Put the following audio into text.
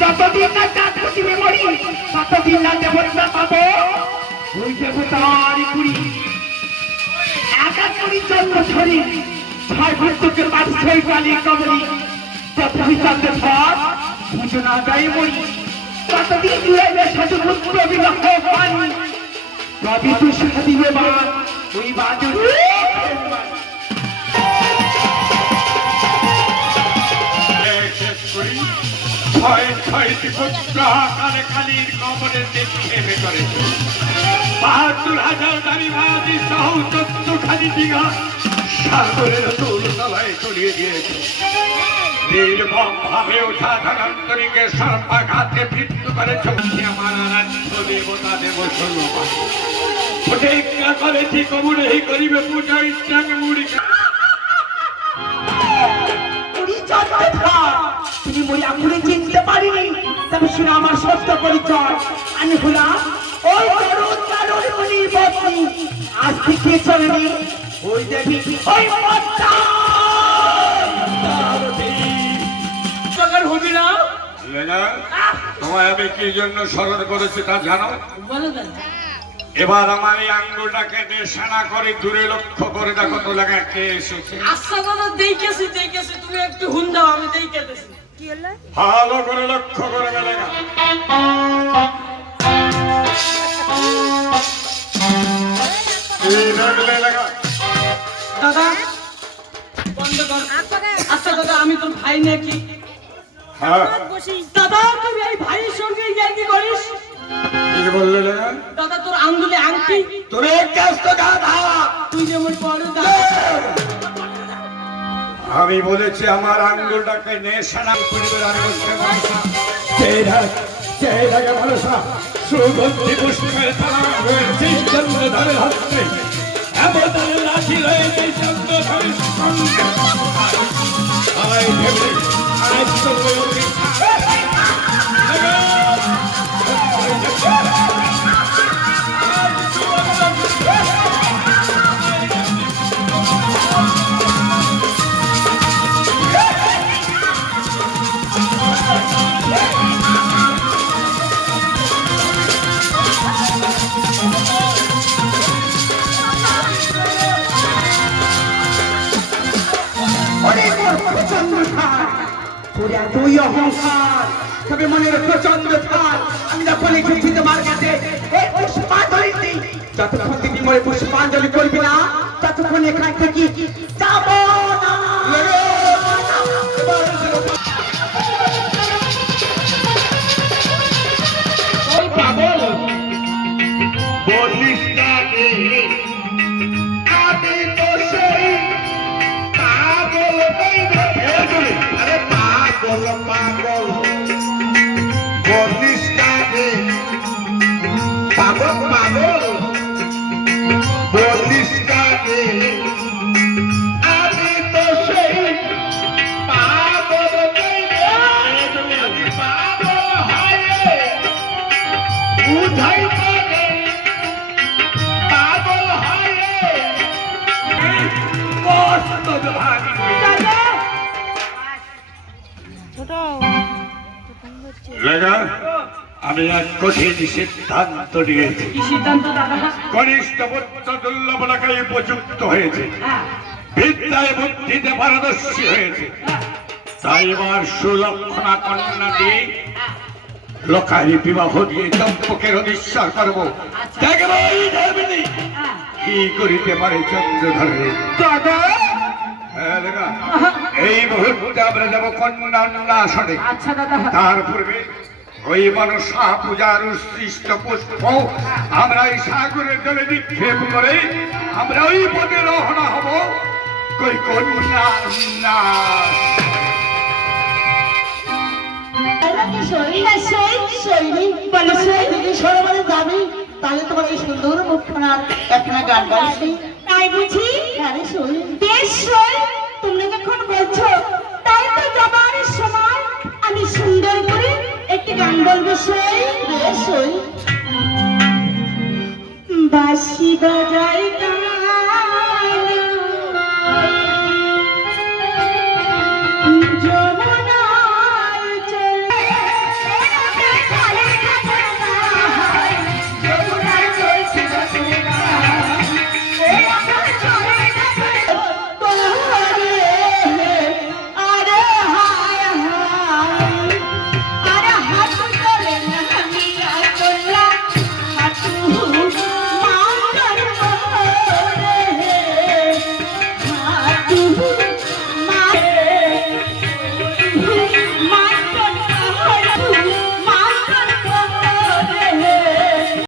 যতদিন না চাঁদ প্রতিমে মরি ততদিন না দেবতা পাবো ওই দেবতার কুড়ি একা কুড়ি চন্দ্র ছড়ি ছয় ভক্তকে পাঁচশই কালী কবরী প্রথমে চন্দ্র ছট পুজো না যায় মরি ততদিন জুড়াইবে সাধু পুত্র বিবাহ পানি কবি তুই শিখা দিবে বা ওই বাজু কালীর কবরে নিক্ষেপ করে ৭২,০০০ দাবি ভাজি সহ ১৪খানি দিঘা সাগরের দোলতলায় চলিয়ে গিয়েছে। নির্মম ভাবে ওঠা ধনন্তরীকে সর্বাঘাতে মৃত্যু করেছে আমার আরাধ্য দেবতা দেব সর্বমান প্রতিজ্ঞা করেছি কবুরেই করিবে পূজা ইচ্ছাকে মুড়ি তুমি বলি আমি চিনতে পারিনি তবে শুনে আমার সত্য পরিচয় আমি হলাম ওই তরুণ কারণ উনি বদলি আজ থেকে চলেনি ওই দেবী ওই হবি না তোমায় আমি কি জন্য স্মরণ করেছি তা জানো? এবার আমার এই আঙ্গুলটাকে নিশানা করে দূরে লক্ষ্য করে দেখো তো লাগা কে এসেছে। আচ্ছা দাদা দেখেছি তুমি একটু হুন দাও আমি দেখেছি ভালো করে লক্ষ্য করে বেলেগা দাদা বন্ধ কর। আচ্ছা দাদা আমি তোর ভাই নাকি? হ্যাঁ দাদা তুই এই ভাইয়ের সঙ্গে কি করিস? কি বললে লাগা? দাদা তোর আঙ্গুলে আংটি তোর এক কাজ তো গাধা তুই যেমন বড় দাদা আমি বলেছি আমার আঙ্গুলটাকে নেশানা করিবে আঙ্গুলকে মানুষা সেই ভাগে মানুষা সুগন্ধি পুষ্পের তারা হয়েছে চন্দ্রধরের হস্তে এমন লাঠি রয়েছে চন্দ্রধরের সঙ্গে আয় ভেবে আজ তো তুই অহংকার তবে মনে রেখো চন্দ্রধার আমি যখন এসেছি তোমার কাছে এই পুষ্পাঞ্জলি যতক্ষণ তুমি মনে পুষ্পাঞ্জলি করবি না ততক্ষণ এখান থেকে যাব না। পাগল বলিস না রে আমি তো সেই পাগল আরে পাগল পাগল বলিস না রে পাগল পাগল বলিস না রে আমি তো সেই পাগল পাগল হয় উঠাই পাগল হয় কষ্ট ভাবি আমি এক কঠিন সিদ্ধান্ত নিয়েছি। কনিষ্ঠ পুত্র দুর্লভ এলাকায় উপযুক্ত হয়েছে, বিদ্যায় বুদ্ধিতে পারদর্শী হয়েছে, তাই এবার সুলক্ষণা কন্যা দিয়ে লোকাই বিবাহ দিয়ে চম্পকের অধিশ্বর করবো। কি করিতে পারে চন্দ্রধরে এই মুহূর্তে আমরা যাবো কন্যা আসনে। তার পূর্বে ওই মনসা পূজার উৎসৃষ্ট পুষ্প আমরা এই সাগরের জলে নিক্ষেপ করে আমরা ওই পদে রওনা হব। কই কন্যা তাহলে তোমার এই সুন্দর মুখখানার একখানা গান গাইছি তাই বুঝি? বেশ তোমরা যখন বলছো তাই তো যাবার সময় আমি সুন্দর করে বলবে সই বেশ ওই বাঁশি বাজায় গান